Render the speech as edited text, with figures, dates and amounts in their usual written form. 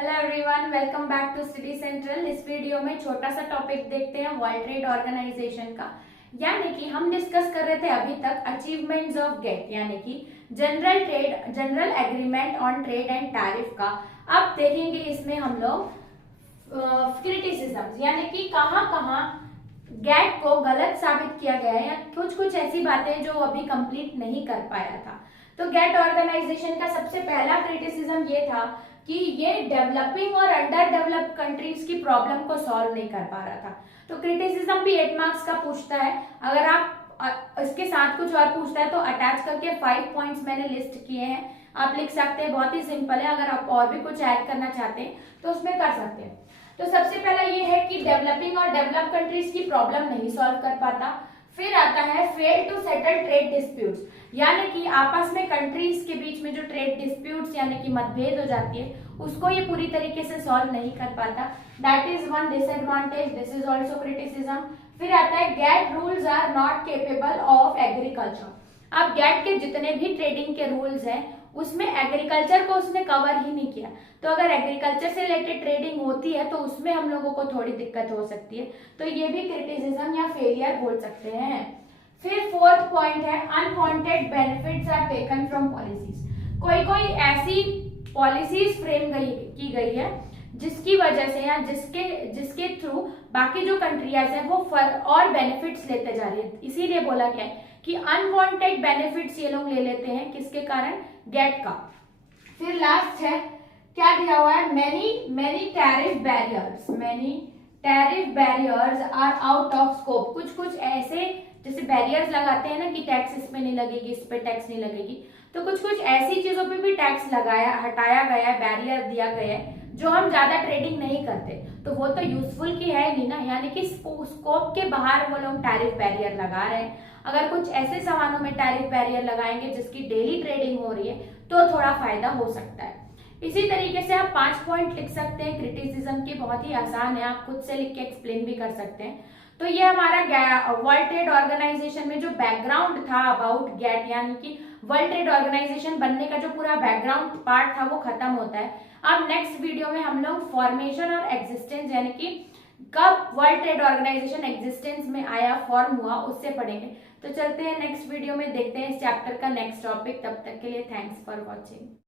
Hello everyone, welcome back to Study Central. इस video में छोटा सा टॉपिक देखते हैं वर्ल्ड ट्रेड ऑर्गेनाइजेशन का। यानी कि हम डिस्कस कर रहे थे अभी तक अचीवमेंट्स ऑफ गेट, यानी कि general agreement on trade and tariff का। अब देखेंगे इसमें हम लोग क्रिटिसिज्म, यानी कि कहाँ कहाँ गेट को गलत साबित किया गया है या कुछ कुछ ऐसी बातें जो अभी कंप्लीट नहीं कर पाया था। तो गेट ऑर्गेनाइजेशन का सबसे पहला क्रिटिसिज्म ये था कि ये डेवलपिंग और अंडर डेवलप्ड कंट्रीज की प्रॉब्लम को सॉल्व नहीं कर पा रहा था। तो क्रिटिसिज्म भी 8 मार्क्स का पूछता है। अगर आप इसके साथ कुछ और पूछता है तो अटैच करके 5 पॉइंट्स मैंने लिस्ट किए हैं, आप लिख सकते हैं। बहुत ही सिंपल है, अगर आप और भी कुछ ऐड करना चाहते हैं तो उसमें कर सकते हैं। तो सबसे पहला ये है कि डेवलपिंग और डेवलप कंट्रीज की प्रॉब्लम नहीं सॉल्व कर पाता। फिर आता है fail to settle trade disputes, यानी कि आपस में कंट्रीज के बीच में जो ट्रेड डिस्प्यूट्स यानी कि मतभेद हो जाती है उसको ये पूरी तरीके से सॉल्व नहीं कर पाता। That is one disadvantage, this is also criticism. फिर आता है GATT rules are not capable of agriculture. अब गेट के जितने भी ट्रेडिंग के रूल्स हैं उसमें एग्रीकल्चर को उसने कवर ही नहीं किया। तो अगर एग्रीकल्चर से रिलेटेड ट्रेडिंग होती है तो उसमें हम लोगों को थोड़ी दिक्कत हो सकती है। तो ये भी क्रिटिसिज्म या फेलियर बोल सकते हैं। फिर फोर्थ पॉइंट है unwanted benefits are taken from policies. कोई ऐसी पॉलिसीज फ्रेम की गई है जिसकी वजह से या जिसके थ्रू बाकी जो कंट्रीज हैं वो और बेनिफिट्स लेते जा रही है। इसीलिए बोला गया है कि अनवांटेड बेनिफिट्स ये लोग ले लेते हैं, किसके कारण? गेट का। फिर लास्ट है, क्या दिया हुआ है? Many tariff barriers are out of scope. कुछ ऐसे जैसे बैरियर्स लगाते हैं ना कि टैक्स इस पे नहीं लगेगी, इस पे टैक्स नहीं लगेगी, तो कुछ ऐसी चीजों पे भी टैक्स हटाया गया है, बैरियर दिया गया है जो हम ज्यादा ट्रेडिंग नहीं करते। तो वो तो यूजफुल की है नहीं ना, यानी कि स्कोप के बाहर वो लोग टैरिफ बैरियर लगा रहे हैं। अगर कुछ ऐसे सामानों में टैरिफ बैरियर लगाएंगे जिसकी डेली ट्रेडिंग हो रही है तो थोड़ा फायदा हो सकता है। इसी तरीके से आप 5 पॉइंट लिख सकते हैं क्रिटिसिज्म की, बहुत ही आसान है, आप खुद से लिख के एक्सप्लेन भी कर सकते हैं। तो ये हमारा वर्ल्ड ट्रेड ऑर्गेनाइजेशन में जो बैकग्राउंड था अबाउट गेट, यानी कि वर्ल्ड ट्रेड ऑर्गेनाइजेशन बनने का जो पूरा बैकग्राउंड पार्ट था वो खत्म होता है। अब नेक्स्ट वीडियो में हम लोग फॉर्मेशन और एग्जिस्टेंस, यानी कि कब वर्ल्ड ट्रेड ऑर्गेनाइजेशन एग्जिस्टेंस में आया, फॉर्म हुआ, उससे पढ़ेंगे। तो चलते हैं नेक्स्ट वीडियो में, देखते हैं इस चैप्टर का नेक्स्ट टॉपिक। तब तक के लिए थैंक्स फॉर वॉचिंग।